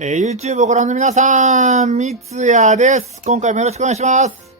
YouTube をご覧の皆さん、三ツ矢です。今回もよろしくお願いします。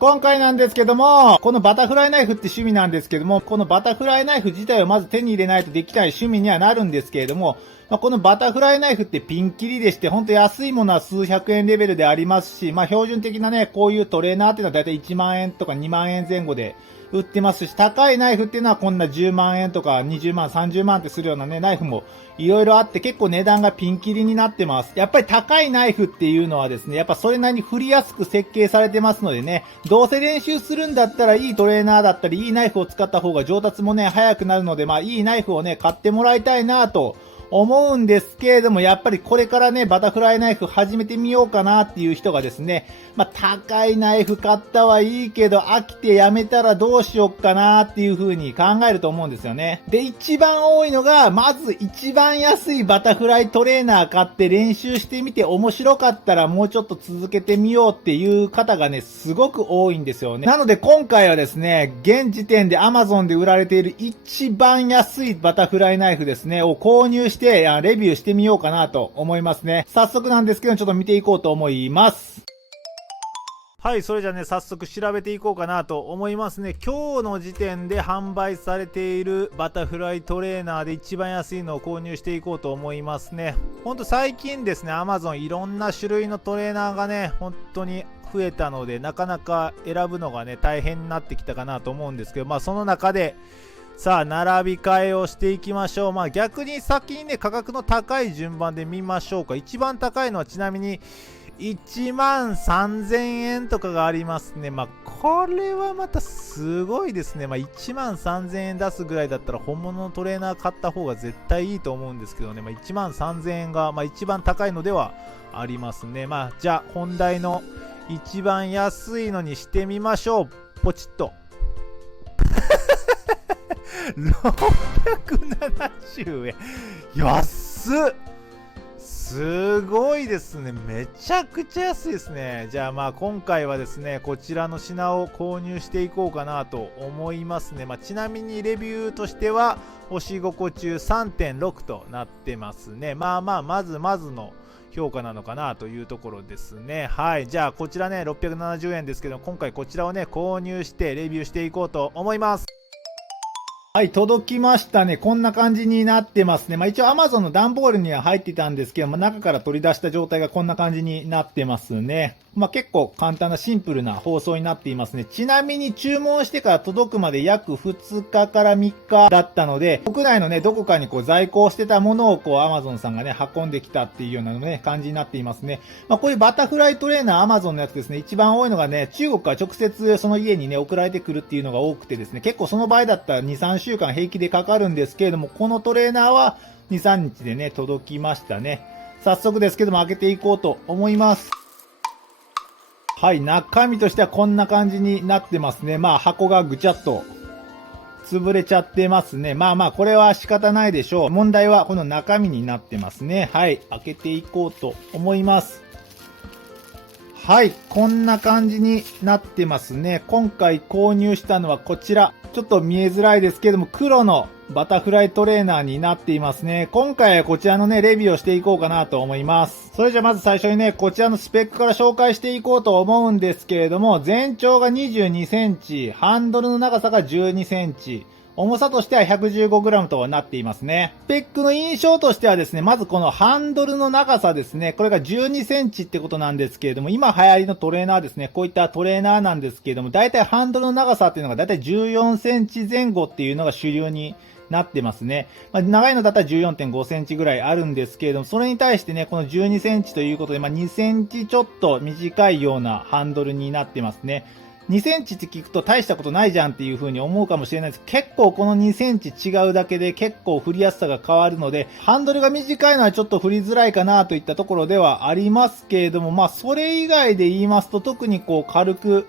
今回なんですけども、このバタフライナイフって趣味なんですけども、このバタフライナイフ自体をまず手に入れないとできない趣味にはなるんですけれども、このバタフライナイフってピンキリでして、ほんと安いものは数百円レベルでありますし、標準的なね、こういうトレーナーっていうのはだいたい1万円とか2万円前後で売ってますし、高いナイフっていうのはこんな10万円とか20万、30万ってするようなね、ナイフもいろいろあって結構値段がピンキリになってます。やっぱり高いナイフっていうのはですね、やっぱそれなりに振りやすく設計されてますのでね、どうせ練習するんだったらいいトレーナーだったり、いいナイフを使った方が上達もね、早くなるので、いいナイフをね、買ってもらいたいなと思うんですけれども、やっぱりこれからね、バタフライナイフ始めてみようかなっていう人がですね、高いナイフ買ったはいいけど、飽きてやめたらどうしよっかなっていう風に考えると思うんですよね。で、一番多いのが、まず一番安いバタフライトレーナー買って練習してみて面白かったらもうちょっと続けてみようっていう方がね、すごく多いんですよね。なので今回はですね、現時点で Amazon で売られている一番安いバタフライナイフですね、を購入して、レビューしてみようかなと思いますね。早速なんですけど、ちょっと見ていこうと思います。はい、それじゃあね、早速調べていこうかなと思いますね。今日の時点で販売されているバタフライトレーナーで一番安いのを購入していこうと思いますね。ほんと最近ですね、Amazon いろんな種類のトレーナーがね、本当に増えたので、なかなか選ぶのがね、大変になってきたかなと思うんですけど、その中で、さあ、並び替えをしていきましょう。逆に先にね、価格の高い順番で見ましょうか。一番高いのはちなみに、1万3000円とかがありますね。これはまたすごいですね。1万3000円出すぐらいだったら本物のトレーナー買った方が絶対いいと思うんですけどね。1万3000円が、一番高いのではありますね。じゃあ本題の一番安いのにしてみましょう。ポチッと。670円。安っ。すごいですね。めちゃくちゃ安いですね。じゃあ今回はですね、こちらの品を購入していこうかなと思いますね。ちなみにレビューとしては星5個中 3.6 となってますね。まずの評価なのかなというところですね。はい。じゃあこちらね、670円ですけど、今回こちらをね、購入してレビューしていこうと思います。はい、届きましたね。こんな感じになってますね。一応 Amazon の段ボールには入ってたんですけど中から取り出した状態がこんな感じになってますね。結構簡単なシンプルな包装になっていますね。ちなみに注文してから届くまで約2日から3日だったので、国内のね、どこかに在庫してたものをAmazon さんがね、運んできたっていうようなね、感じになっていますね。こういうバタフライトレーナー Amazon のやつですね、一番多いのがね、中国から直接その家にね、送られてくるっていうのが多くてですね、結構その場合だったら2、3週間平気でかかるんですけれども、このトレーナーは2、3日でね、届きましたね。早速ですけども開けていこうと思います。はい、中身としてはこんな感じになってますね。箱がぐちゃっと潰れちゃってますね。これは仕方ないでしょう。問題はこの中身になってますね。はい、開けていこうと思います。はい、こんな感じになってますね。今回購入したのはこちら。ちょっと見えづらいですけども、黒のバタフライトレーナーになっていますね。今回はこちらのね、レビューをしていこうかなと思います。それじゃまず最初にね、こちらのスペックから紹介していこうと思うんですけれども、全長が22センチ、ハンドルの長さが12センチ、重さとしては 115g となっていますね。スペックの印象としてはですね、まずこのハンドルの長さですね。これが12センチってことなんですけれども、今流行りのトレーナーですね。こういったトレーナーなんですけれども、だいたいハンドルの長さっていうのがだいたい14センチ前後っていうのが主流になってますね。長いのだったら 14.5 センチぐらいあるんですけれども、それに対してね、この12センチということで、2センチちょっと短いようなハンドルになってますね。2センチって聞くと大したことないじゃんっていう風に思うかもしれないです。結構この2センチ違うだけで結構振りやすさが変わるので、ハンドルが短いのはちょっと振りづらいかなといったところではありますけれども、それ以外で言いますと特に軽く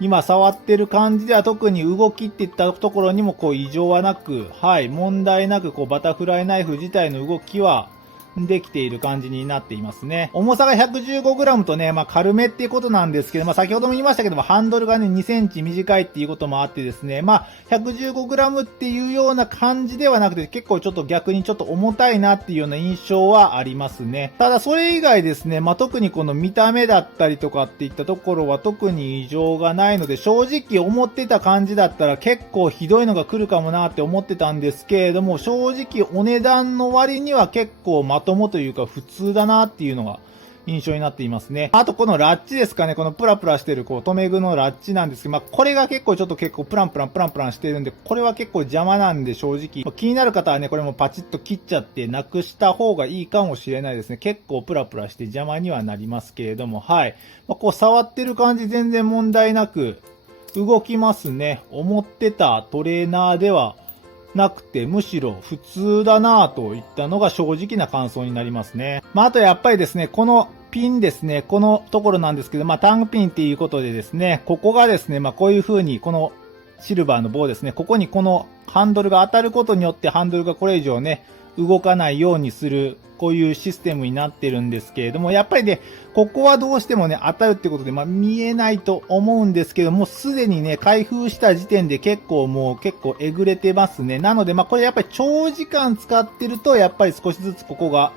今触ってる感じでは特に動きっていったところにも異常はなく、はい、問題なくバタフライナイフ自体の動きはできている感じになっていますね。重さが 115g とね、軽めっていうことなんですけど、先ほども言いましたけども、ハンドルがね、2センチ短いっていうこともあってですね、115g っていうような感じではなくて、結構ちょっと逆にちょっと重たいなっていうような印象はありますね。ただそれ以外ですね、特にこの見た目だったりとかっていったところは特に異常がないので、正直思ってた感じだったら結構ひどいのが来るかもなって思ってたんですけれども、正直お値段の割には結構まともというか普通だなっていうのが印象になっていますね。あとこのラッチですかね、このプラプラしてる留め具のラッチなんですけど、これが結構プランプランしてるんで、これは結構邪魔なんで正直、気になる方はね、これもパチッと切っちゃってなくした方がいいかもしれないですね。結構プラプラして邪魔にはなりますけれども、はい。触ってる感じ全然問題なく動きますね。思ってたトレーナーではなくて、むしろ普通だなぁといったのが正直な感想になりますね。あとやっぱりですね、このピンですね、このところなんですけど、タンクピンっていうことでですね、ここがですね、こういう風に、このシルバーの棒ですね、ここにこのハンドルが当たることによってハンドルがこれ以上ね、動かないようにする、こういうシステムになってるんですけれども、やっぱりね、ここはどうしてもね、当たるってことで、見えないと思うんですけども、すでにね、開封した時点で結構えぐれてますね。なので、これやっぱり長時間使ってると、やっぱり少しずつここが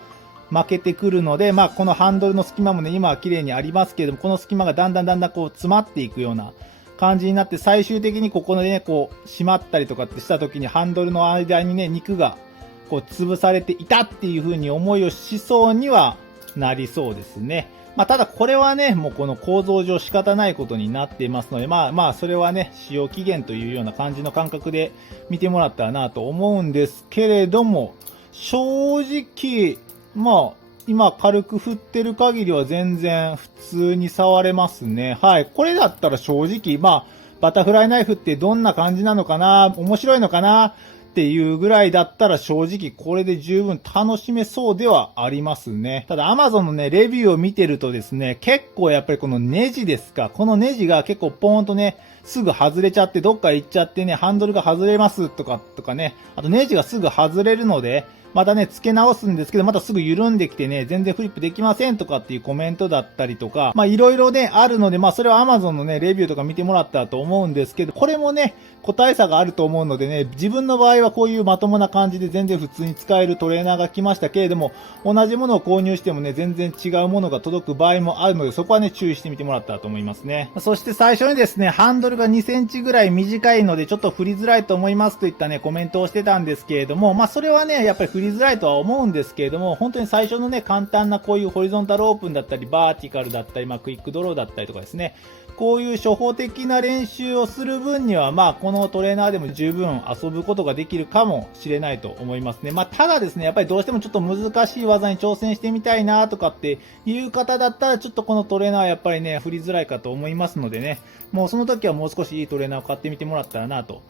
負けてくるので、このハンドルの隙間もね、今は綺麗にありますけれども、この隙間がだんだん詰まっていくような感じになって、最終的にここでね、締まったりとかってした時にハンドルの間にね、肉が潰されていたっていう風に思いをしそうにはなりそうですね。ただこれはね、もうこの構造上仕方ないことになっていますので、それはね、使用期限というような感じの感覚で見てもらったらなと思うんですけれども、正直、今軽く振ってる限りは全然普通に触れますね。はい。これだったら正直、バタフライナイフってどんな感じなのかな、面白いのかなっていうぐらいだったら正直これで十分楽しめそうではありますね。ただ Amazon のね、レビューを見てるとですね、結構やっぱりこのネジですか、このネジが結構ポーンとね、すぐ外れちゃってどっか行っちゃってね、ハンドルが外れますとかね、あとネジがすぐ外れるので、またね、付け直すんですけど、またすぐ緩んできてね、全然フリップできませんとかっていうコメントだったりとか、いろいろね、あるので、それは Amazon のね、レビューとか見てもらったらと思うんですけど、これもね、個体差があると思うのでね、自分の場合はこういうまともな感じで全然普通に使えるトレーナーが来ましたけれども、同じものを購入してもね、全然違うものが届く場合もあるので、そこはね、注意してみてもらったらと思いますね。そして最初にですね、ハンドルが2センチぐらい短いので、ちょっと振りづらいと思いますといったね、コメントをしてたんですけれども、それはね、やっぱり振りづらいとは思うんですけれども、本当に最初のね、簡単なこういうホリゾンタルオープンだったり、バーティカルだったり、クイックドローだったりとかですね、こういう初歩的な練習をする分には、このトレーナーでも十分遊ぶことができるかもしれないと思いますね。ただですね、やっぱりどうしてもちょっと難しい技に挑戦してみたいなとかっていう方だったら、ちょっとこのトレーナーはやっぱりね、振りづらいかと思いますのでね、もうその時はもう少しいいトレーナーを買ってみてもらったらなと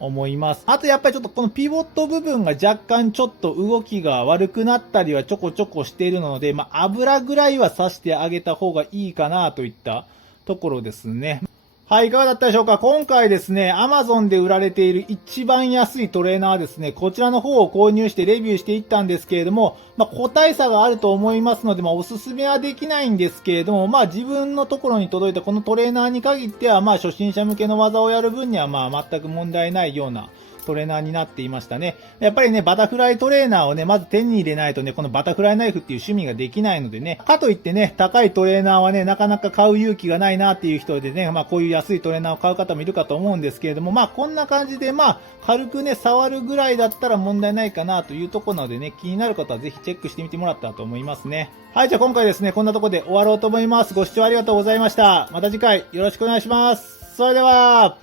思います。あとやっぱりちょっとこのピボット部分が若干ちょっと動きが悪くなったりはちょこちょこしているので、油ぐらいは刺してあげた方がいいかなといったところですね。はい、いかがだったでしょうか。今回ですね、Amazon で売られている一番安いトレーナーですね、こちらの方を購入してレビューしていったんですけれども、個体差があると思いますので、おすすめはできないんですけれども、自分のところに届いたこのトレーナーに限っては、初心者向けの技をやる分には、全く問題ないようなトレーナーになっていましたね。やっぱりね、バタフライトレーナーをね、まず手に入れないとね、このバタフライナイフっていう趣味ができないのでね、かといってね、高いトレーナーはね、なかなか買う勇気がないなっていう人でね、こういう安いトレーナーを買う方もいるかと思うんですけれども、こんな感じで軽くね、触るぐらいだったら問題ないかなというところなのでね、気になる方はぜひチェックしてみてもらったらと思いますね。はい、じゃあ今回ですね、こんなところで終わろうと思います。ご視聴ありがとうございました。また次回よろしくお願いします。それでは、